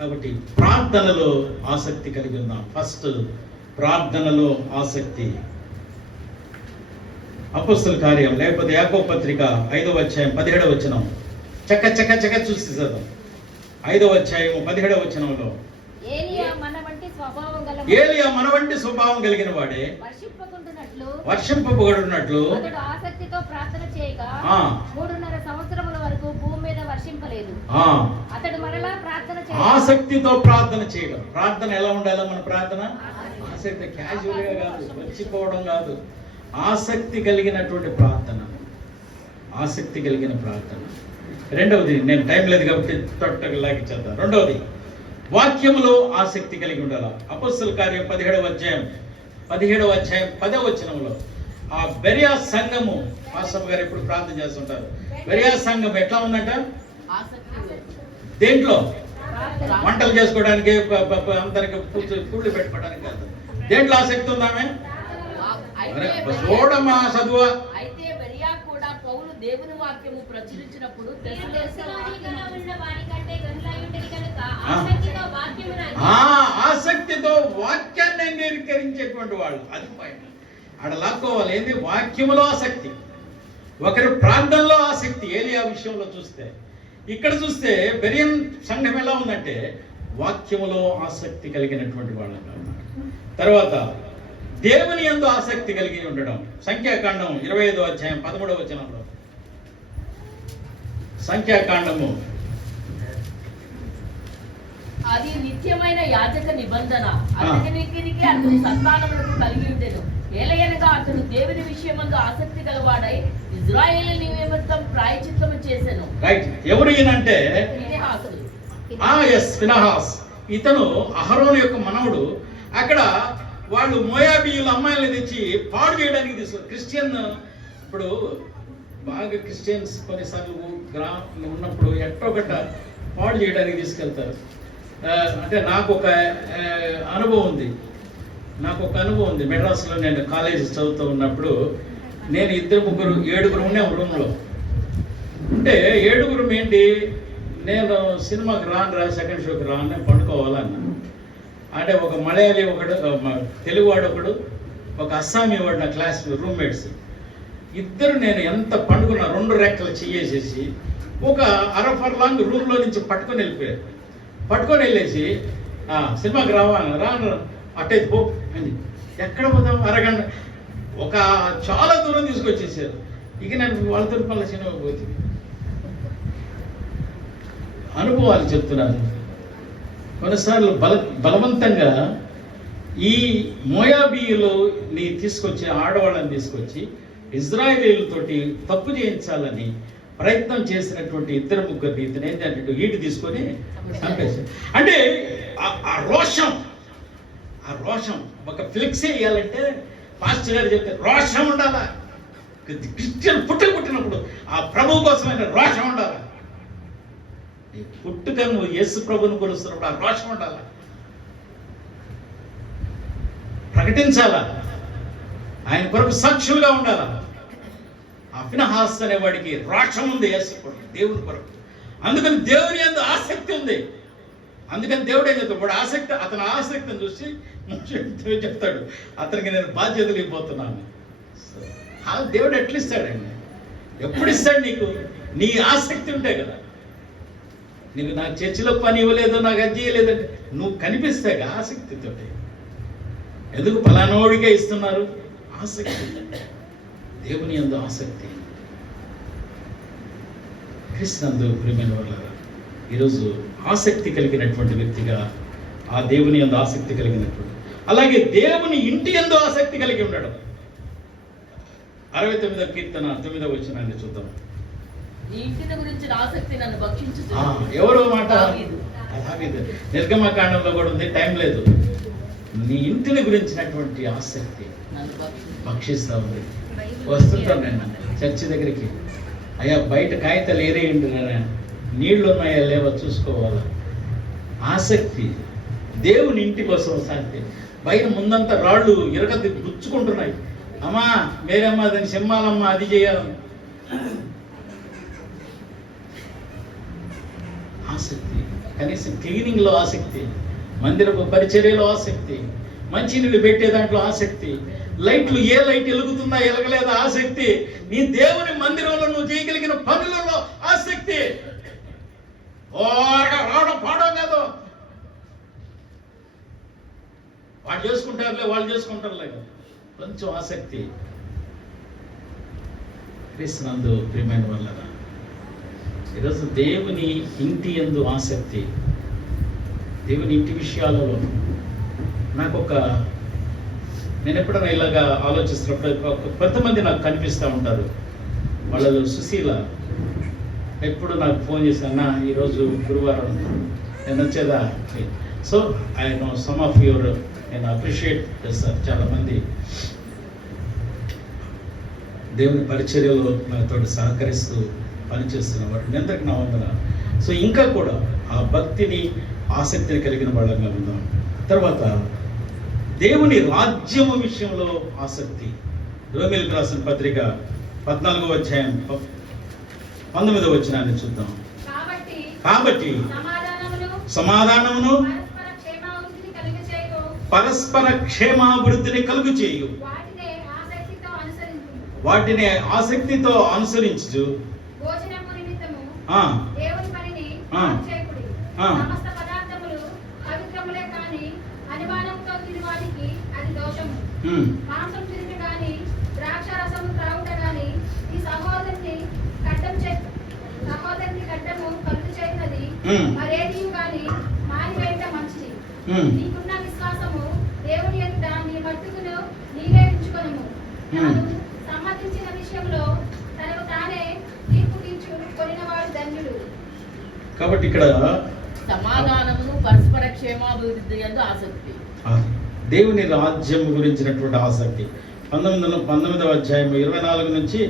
కాబట్టి ప్రార్థనలో ఆసక్తి కలిగి ఉన్నాం. ఫస్ట్ ప్రార్థనలో ఆసక్తి. అపోస్తల కార్యం లేకపోతే యాకోబు పత్రిక 5వ అధ్యాయం 17వ వచనం చక్క చూసి చదువు. 5వ అధ్యాయం 17వ వచనంలో ఏలియా మన వంటి స్వభావం కలిగిన వాడే వర్షింపబడున్నట్లు అతడు ఆసక్తితో ప్రార్థన చేయగా 3.5 సంవత్సరముల వరకు భూమి మీద వర్షింపలేదు. అతడు మరలా ప్రార్థన ఆసక్తితో ప్రార్థన చేయడం. ప్రార్థన ఎలా ఉండాలో మన ప్రార్థన? ఆసక్తి, క్యాజువల్గా కాదు, వచ్చిపోవడం కాదు. ఆసక్తి కలిగినటువంటి ప్రార్థన. ఆసక్తి కలిగిన ప్రార్థన. రెండవది, నేను టైం లేదు కాబట్టి తొట్టలాగి చేద్దాం. రెండవది, వాక్యములో ఆసక్తి కలిగి ఉండాలి. అపోస్తల కార్యం 17వ అధ్యాయం 10వ వచనంలో ఆ బెరియా సంఘము, మాస్టర్ గారు ఎప్పుడు ప్రార్థన చేస్తుంటారు. బెరియా సంఘం ఎట్లా ఉందంట? దేంట్లో? వంటలు చేసుకోవడానికి, అందరికి పూలు పెట్టుకోవడానికి కాదు. దేంట్లో ఆసక్తి ఉందామే? చూడమ్మా చదువు. అయితే బెరియా కూడా పౌలు దేవుని వాక్యము ప్రచురించినప్పుడు ఆసక్తితో వాక్యాన్ని అంగీకరించేటువంటి వాళ్ళు. అది పాయింట్. ఆడ లాక్కోవాలి. ఏంది? వాక్యములో ఆసక్తి. ఒకరి ప్రార్థనలో ఆసక్తి. ఏలియా విషయంలో చూస్తే, ఇక్కడ చూస్తే బెరియన్ సంఘం ఎలా ఉందంటే వాక్యములో ఆసక్తి కలిగినటువంటి వాళ్ళు. తర్వాత దేవుని యందు ఆసక్తి కలిగి ఉండడం. సంఖ్యాకాండం 25వ అధ్యాయం 13వ వచనంలో, సంఖ్యాకాండము అది నిత్యమైన యాజక నిబంధన అతనికి అతని సంతానములకు కలిగి ఉండెను. ఏలయనగా అతడు దేవుని విషయమందు ఆసక్తి గలవాడై ఇజ్రాయేలు నిమిత్తం ప్రాయశ్చిత్తము చేసెను. రైట్. ఎవరు ఈయనంటే ఫినహాస్. ఇతను అహరోను యొక్క మనవడు. అక్కడ వాళ్ళు మోయాబీయుల అమ్మాయిల్ని తెచ్చి పాడు చేయడానికి తీసుకు. క్రిస్టియన్, ఇప్పుడు బాగా క్రిస్టియన్స్ కొన్నిసార్లు ఉన్నప్పుడు ఎట్టొకట పాడు చేయడానికి తీసుకెళ్తారు. అంటే నాకు ఒక అనుభవం ఉంది. మెడ్రాస్లో నేను కాలేజీ చదువుతూ ఉన్నప్పుడు నేను 7 ఉండే ఒక రూమ్లో ఉంటే 7 ఏంటి, నేను సినిమాకి రాను, సెకండ్ షోకి రాను, నేను పండుకోవాలన్నా. అంటే ఒక మలయాళీ ఒకడు, తెలుగువాడు ఒకడు, ఒక అస్సామీ వాడు నా క్లాస్ రూమ్మేట్స్. ఇద్దరు నేను ఎంత పండుకున్నా 2 రెక్కలు చెయ్యేసేసి ఒక అరఫర్లాంగ్ రూమ్లో నుంచి పట్టుకొని వెళ్ళేసి సినిమాకి రాను అట్టే పో అని. ఎక్కడ పోతాం? అరగంట, ఒక చాలా దూరం తీసుకొచ్చేసారు. ఇక నేను వాళ్ళతో మళ్ళీ సినిమా పోతుంది. అనుభవాలు చెప్తున్నాను. కొన్నిసార్లు బలవంతంగా ఈ మోయాబీయులని తీసుకొచ్చి, ఆడవాళ్ళని తీసుకొచ్చి ఇజ్రాయేలీలతోటి తప్పు చేయించాలని ప్రయత్నం చేసినటువంటి 2-3 ఇతను ఏంటంటే ఈటు తీసుకొని చంపేశారు. అంటే ఆ రోషం ఒక ఫ్లెక్స్ వేయాలంటే పాస్టర్ గారు చెప్తే రోషం ఉండాలా. క్రిస్టియన్ పుట్టినప్పుడు ఆ ప్రభు కోసమైన రోషం ఉండాలా. పుట్టుక నువ్వు యేసు ప్రభుని కొలుస్తున్నప్పుడు ఆ రోషం ఉండాలా, ప్రకటించాలా, ఆయన కొరకు సాక్షులుగా ఉండాలా. ఆ ఫినహాస్ అనేవాడికి రోషం ఉంది యేసు కొరకు, దేవుని కొరకు. అందుకని దేవుని యందు ఆసక్తి ఉంది. అందుకని దేవుడు ఏం చెప్తాడు? వాడు అతని ఆసక్తిని చూసి చెప్తాడు, అతనికి నేను బాధ్యతలు ఇవ్వబోతున్నాను. దేవుడు ఎట్లా ఇస్తాడండి? ఎప్పుడు ఇస్తాడు? నీకు నీ ఆసక్తి ఉంటే కదా. నీకు నాకు చర్చిలో పని ఇవ్వలేదు, నాకు అది చేయలేదంటే నువ్వు కనిపిస్తాగా ఆసక్తితో. ఎందుకు ఫలానోడిగా ఇస్తున్నారు? ఆసక్తి. దేవుని యందు ఆసక్తి. క్రీస్తునందు ప్రియమైన వాళ్ళారా, ఈరోజు ఆసక్తి కలిగినటువంటి వ్యక్తిగా ఆ దేవుని యందు ఆసక్తి కలిగినప్పుడు. అలాగే దేవుని ఇంటి యందు ఆసక్తి కలిగి ఉండడం. 69వ కీర్తన 9వ వచనాన్ని చూద్దాం. నీ ఇంటిని గురించిన ఆసక్తి నన్ను భక్షించుతుంది. ఎవరో మాట దావీదు. నిర్గమకాండంలో కూడా ఉంది, టైం లేదు. నీ ఇంటిని గురించినటువంటి ఆసక్తి నన్ను భక్షిస్తా ఉంది. వస్తుంటాను నేను చర్చి దగ్గరికి, అయ్యా బయట కాగితాలు ఏరేయండి, నీళ్లు ఉన్నాయా లేవో చూసుకోవాలా. ఆసక్తి దేవుని ఇంటి కోసం ఆసక్తి. బయట ముందంతా రాళ్ళు ఇరగది గుచ్చుకుంటున్నాయి. అమ్మా మేరమ్మ దాన్ని సింహాలమ్మ అది చేయాలి. ఆసక్తి, కనీసం క్లీనింగ్లో ఆసక్తి, మందిరపు పరిచర్యలో ఆసక్తి, మంచినీళ్ళు పెట్టే దాంట్లో ఆసక్తి, లైట్లు ఏ లైట్ వెలుగుతుందా వెలగలేదా ఆసక్తి, నీ దేవుని మందిరంలో నువ్వు చేయగలిగిన పనులలో ఆసక్తి. రావడం పాడడం కాదు, వాళ్ళు చేసుకుంటారులే, కొంచెం ఆసక్తి. క్రీస్తునందు ప్రియమైన వల్లరా, ఈరోజు దేవుని ఇంటి యందు ఆసక్తి, దేవుని ఇంటి విషయాలలో నేను ఎప్పుడైనా ఇలాగా ఆలోచిస్తున్నప్పుడు కొంతమంది నాకు కనిపిస్తూ ఉంటారు. వాళ్ళలో సుశీల ఎప్పుడు నాకు ఫోన్ చేసి, అన్న ఈరోజు గురువారం నేను వచ్చేదా. So I know some of your, నేను అప్రిషియేట్ చేస్తాను. చాలామంది దేవుని పరిచర్యలో నాతో సహకరిస్తూ పనిచేస్తున్న వాటిని అందరికి నా వందన. సో ఇంకా కూడా ఆ భక్తిని ఆసక్తిని కలిగిన వాళ్ళంగా ఉందాం. తర్వాత దేవుని రాజ్యము విషయంలో ఆసక్తి. రోమీయులకు రాసిన పత్రిక 14వ అధ్యాయం 19వ వచనాన్ని చూద్దాం. కాబట్టి సమాధానమును పరస్పర క్షేమాభివృద్ధిని కలుగు చేయు, వాటిని ఆసక్తితో అనుసరించు. కాబట్టి ఇక్కడ సమాధానము పరస్పర క్షేమాభివృద్ధి యందు ఆసక్తి, దేవుని రాజ్యం గురించినటువంటి ఆసక్తి. 19వ అధ్యాయం 24 నుంచి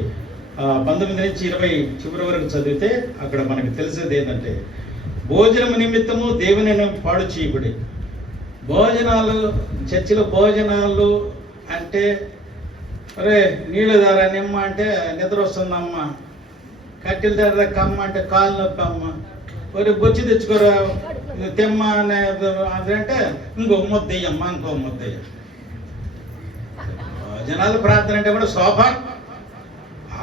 19 నుంచి 20 చివరి వరకు చదివితే అక్కడ మనకి తెలిసేది ఏంటంటే, భోజనం నిమిత్తము దేవుని పాడు చేయబడి. భోజనాలు, చర్చిలో భోజనాలు అంటే, అరే నీళ్ళ ధర నిమ్మ అంటే నిద్ర వస్తుందమ్మ, కట్టెల ధర కమ్మ అంటే కాలు నొప్పి అమ్మ, ఒరే బొచ్చి తెచ్చుకోరా తెమ్మ అదంటే ఇంకో ముద్దయ్యమ్మ, ఇంకో ముద్దయ్య. భోజనాలు ప్రార్థన అంటే కూడా శోభ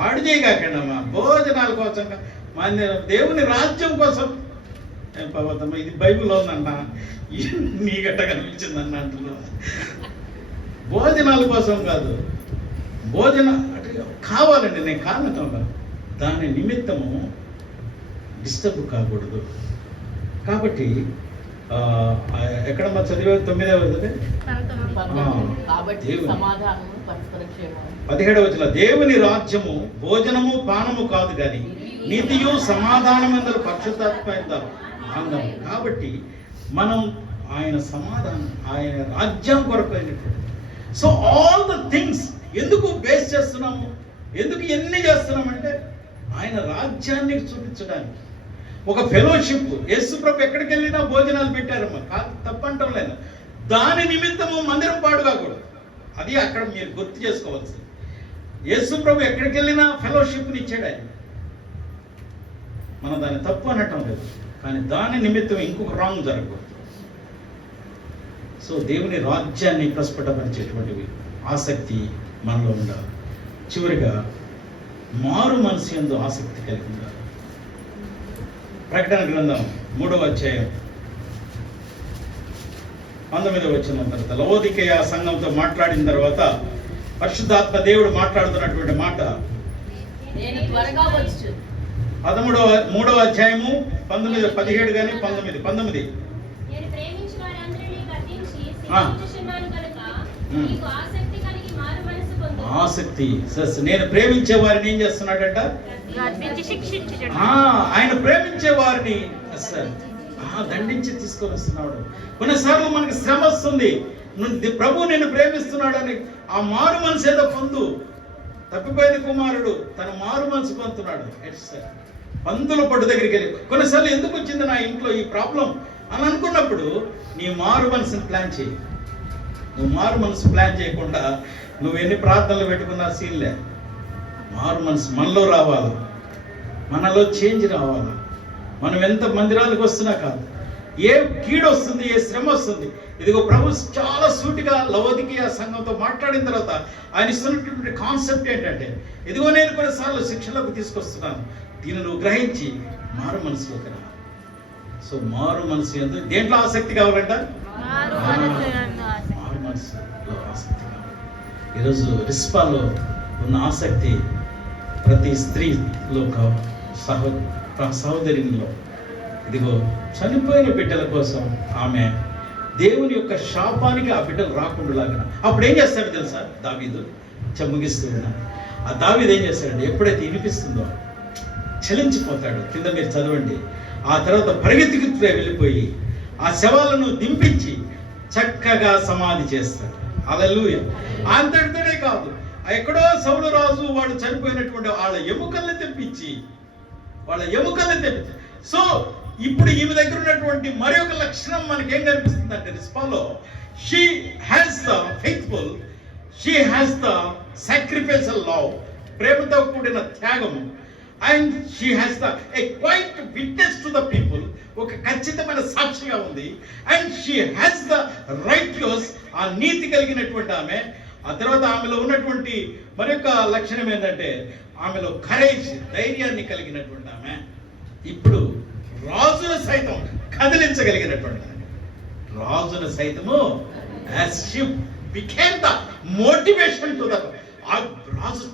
ఆడు చేయగాకండమ్మా, భోజనాల కోసం దేవుని రాజ్యం కోసం. పర్వతమ్మ ఇది బైబిల్లో ఉందంట, నీ గట్ట కనిపించిందన్న అంటున్నా. భోజనాల కోసం కాదు, భోజన కావాలండి, నేను కాదంటున్నా. దాని నిమిత్తము డిస్టర్బ్ కాకూడదు. కాబట్టి ఎక్కడ మా చదివే 9వ కాబట్టి సమాధానము పరస్పర క్షేమము. 17వ వచనం, దేవుని రాజ్యము భోజనము పానము కాదు కానీ నీతియు సమాధానమందరూ పరిశుద్ధాత్మ ఆనందం. కాబట్టి మనం ఆయన సమాధానం, ఆయన రాజ్యం కొరకు అయినటువంటి. సో ఆల్ ద థింగ్స్ ఎందుకు బేస్ చేస్తున్నాము, ఎందుకు ఎన్ని చేస్తున్నామంటే ఆయన రాజ్యాన్ని చూపించడానికి. ఒక ఫెలోషిప్, యేసు ప్రభు ఎక్కడికి వెళ్ళినా భోజనాలు పెట్టారమ్మా, తప్పంటం లేదు. దాని నిమిత్తము మందిరం పాడు కాకూడదు, అది అక్కడ మీరు గుర్తు చేసుకోవాల్సింది. యేసు ప్రభు ఎక్కడికి వెళ్ళినా ఫెలోషిప్ని ఇచ్చాడు ఆయన, మనం దాన్ని తప్పు అనటం లేదు, కానీ దాని నిమిత్తం ఇంకొక రాంగ్ జరగకూడదు. సో దేవుని రాజ్యాన్ని ప్రస్ఫుటపరిచేటువంటివి ఆసక్తి మనలో ఉండాలి. చివరిగా మారు మనసు యందు ఆసక్తి కలిగి ఉండాలి. ప్రకటన గ్రంథం 3వ అధ్యాయం 19వ వచనం తర్వాత లవోదికయ సంఘంతో మాట్లాడిన తర్వాత పరిశుద్ధాత్మ దేవుడు మాట్లాడుతున్నటువంటి మాట, నేను త్వరగా వచ్చు. 3వ అధ్యాయము 17 కానీ 19. నేను ప్రేమించు వారందరినీ ప్రేమించుచున్నాను కనుక నీకు ఆసక్తి కలిగి మారు మనసు పొందు. ఆసక్తి నేను ప్రేమించే వారిని ఏం చేస్తున్నాడట? గద్దించి శిక్షించుచున్నాడు. ఆయన ప్రేమించే వారిని అసలు దండించి తీసుకొని వస్తున్నాడు. కొన్నిసార్లు మనకి శ్రమ వస్తుంది, ప్రభు నిన్ను ప్రేమిస్తున్నాడని ఆ మారు మనసు ఏదో పొందు. తప్పిపోయిన కుమారుడు తన మారు మనసు పొందుతున్నాడు. పందుల పట్టు దగ్గరికి వెళ్ళి కొన్నిసార్లు ఎందుకు వచ్చింది నా ఇంట్లో ఈ ప్రాబ్లం అని అనుకున్నప్పుడు నీ మారు మనసుని ప్లాన్ చేయి. నువ్వు మారు మనసు ప్లాన్ చేయకుండా నువ్వు ఎన్ని ప్రార్థనలు పెట్టుకున్నా సీన్లే. మారు మనసు మనలో రావాలా, మనలో చేంజ్ రావాలా. మనం ఎంత మందిరాలకు వస్తున్నా కాదు, ఏ కీడు వస్తుంది, ఏ శ్రమ వస్తుంది. ఇదిగో ప్రభు చాలా సూటిగా లవోదికీయ సంఘంతో మాట్లాడిన తర్వాత ఆయన ఇస్తున్నటువంటి కాన్సెప్ట్ ఏంటంటే, ఇదిగో నేను కొన్నిసార్లు శిక్షలకు తీసుకొస్తున్నాను, దీన్ని నువ్వు గ్రహించి మారు మనసులోకి రా. సో మారు మనసు ఎందుకు దేంట్లో ఆసక్తి కావాలంట? మారు మనసులో ఆసక్తి కావాలి. ఈరోజు రిస్పాలో ఉన్న ఆసక్తి ప్రతి స్త్రీలో సహోదరిలో, ఇదిగో చనిపోయిన బిడ్డల కోసం ఆమె దేవుని యొక్క శాపానికి ఆ బిడ్డలు రాకుండా. అప్పుడు ఏం చేస్తాడు తెలుసా? దావీదు ముగిస్తూ ఉన్నా ఆ దావీదు ఏం చేస్తాడంటే, ఎప్పుడైతే వినిపిస్తుందో చలించిపోతాడు. కింద మీరు చదవండి. ఆ తర్వాత పరిగెత్తుకు వెళ్ళిపోయి ఆ శవాలను దింపించి చక్కగా సమాధి చేస్తాడు. హల్లెలూయా. అంతటితోనే కాదు, ఎక్కడో సౌలు రాజు వాడు చనిపోయినటువంటి వాళ్ళ ఎముకల్ని తెప్పించి సో ఇప్పుడు ఈమె దగ్గర ఉన్నటువంటి మరి ఒక లక్షణం మనకేం కనిపిస్తుంది అంటే, రిస్పాలో she has the faithful, she has the sacrificial love, ప్రేమతో కూడిన త్యాగము, and she has the a quiet witness to the people, ఒక ఖచ్చితమైన సాక్షిగా ఉంది. And she has the righteous, ఆ నీతి కలిగినటువంటి ఆమె. ఆ తర్వాత ఆమెలో ఉన్నటువంటి మరొక లక్షణం ఏంటంటే, ఆమెలో కరేజ్, ధైర్యాన్ని కలిగినటువంటి ఆమె. ఇప్పుడు రాజును సైతం కదిలించగలిగినటువంటి రాజును సైతము as she became the motivation to the రాజు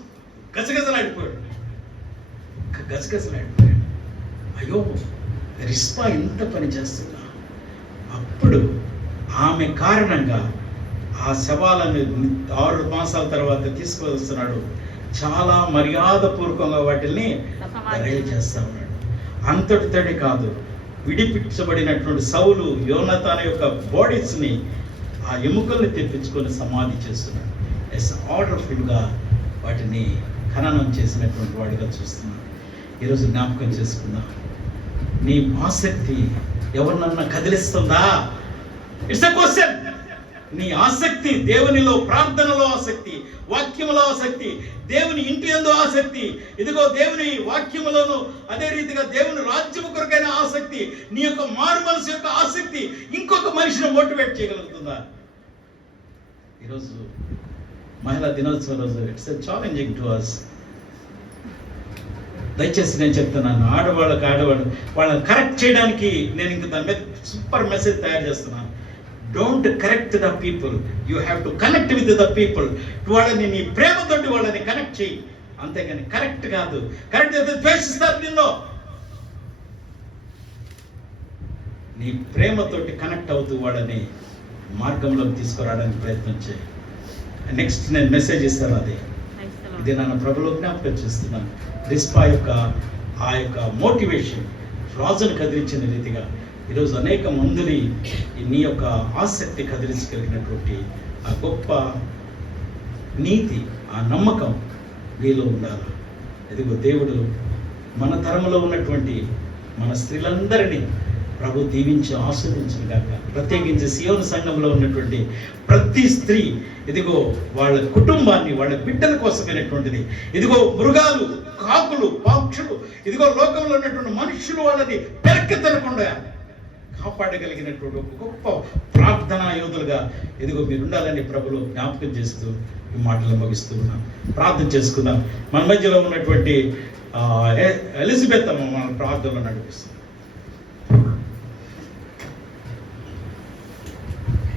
గజగజలాడిపోయాడు. అయ్యో రిస్పా ఇంత పని చేస్తున్నా. అప్పుడు ఆమె కారణంగా ఆ శవాలను 6 మాసాల తర్వాత తీసుకువస్తున్నాడు. చాలా మర్యాదపూర్వకంగా వాటిని బయలు చేస్తా ఉన్నాడు. అంతటితోటి కాదు, విడిపించబడినటువంటి సౌలు యోనతాన్ యొక్క బాడీస్ని, ఆ ఎముకల్ని తెప్పించుకొని సమాధి చేస్తున్నాడు. ఆర్డర్ఫుల్గా వాటిని ఖననం చేసినటువంటి వాడిగా చూస్తున్నాడు. ఈరోజు జ్ఞాపకం చేసుకుందాం, నీ ఆసక్తి ఎవరినన్నా కదిలిస్తుందా? It's a question. నీ ఆసక్తి దేవునిలో, ప్రార్థనలో ఆసక్తి, వాక్యములో ఆసక్తి, దేవుని ఇంటి యందు ఆసక్తి, ఇదిగో దేవుని వాక్యములోను, అదే రీతిగా దేవుని రాజ్యము కొరకైన ఆసక్తి, నీ యొక్క మారు మనసు యొక్క ఆసక్తి ఇంకొక మనిషిని మోటివేట్ చేయగలుగుతుందా? ఈరోజు మహిళా దినోత్సవం రోజు it's a challenging to us. దయచేసి నేను చెప్తున్నాను, ఆడవాళ్ళు వాళ్ళని కరెక్ట్ చేయడానికి నేను ఇంక దాని మీద సూపర్ మెసేజ్ తయారు చేస్తున్నాను. Don't correct the people, you have to connect with the people. వాళ్ళని నీ ప్రేమతోటి వాళ్ళని కనెక్ట్ చేయి, అంతేగాని కరెక్ట్ కాదు. కరెక్ట్ అయితే ద్వేషిస్తారు నిన్ను. నీ ప్రేమతోటి కనెక్ట్ అవుతూ వాళ్ళని మార్గంలోకి తీసుకురావడానికి ప్రయత్నం చేయి. నెక్స్ట్ నేను మెసేజ్ ఇస్తాను, అది ఇది నన్ను ప్రభులో జ్ఞాపకం చేస్తున్నాను. రిస్పా యొక్క ఆ యొక్క మోటివేషన్ రాజును కదిలించిన రీతిగా ఈరోజు అనేక మందిని నీ యొక్క ఆసక్తి కదిలించగలిగినటువంటి ఆ గొప్ప నీతి, ఆ నమ్మకం నీలో ఉండాలి. ఇదిగో దేవుడు మన తరంలో ఉన్నటువంటి మన స్త్రీలందరినీ ప్రభు దీవించి ఆస్వాదించిన కాక. ప్రత్యేకించి సియోను సంఘంలో ఉన్నటువంటి ప్రతి స్త్రీ ఇదిగో వాళ్ళ కుటుంబాన్ని, వాళ్ళ బిడ్డల కోసమైనటువంటిది, ఇదిగో మృగాలు, కాకులు, పక్షులు, ఇదిగో లోకంలో ఉన్నటువంటి మనుషులు వాళ్ళని పెరక్కెత్తనకుండా కాపాడగలిగినటువంటి ఒక గొప్ప ప్రార్థనా యోధులుగా ఇదిగో మీరు ఉండాలని ప్రభులు జ్ఞాపకం చేస్తూ ఈ మాటలు ముగిస్తూ ఉన్నాం. ప్రార్థన చేసుకుందాం. మన మధ్యలో ఉన్నటువంటి ఎలిజబెత్ అమ్మ మన ప్రార్థనలో నడిపిస్తుంది.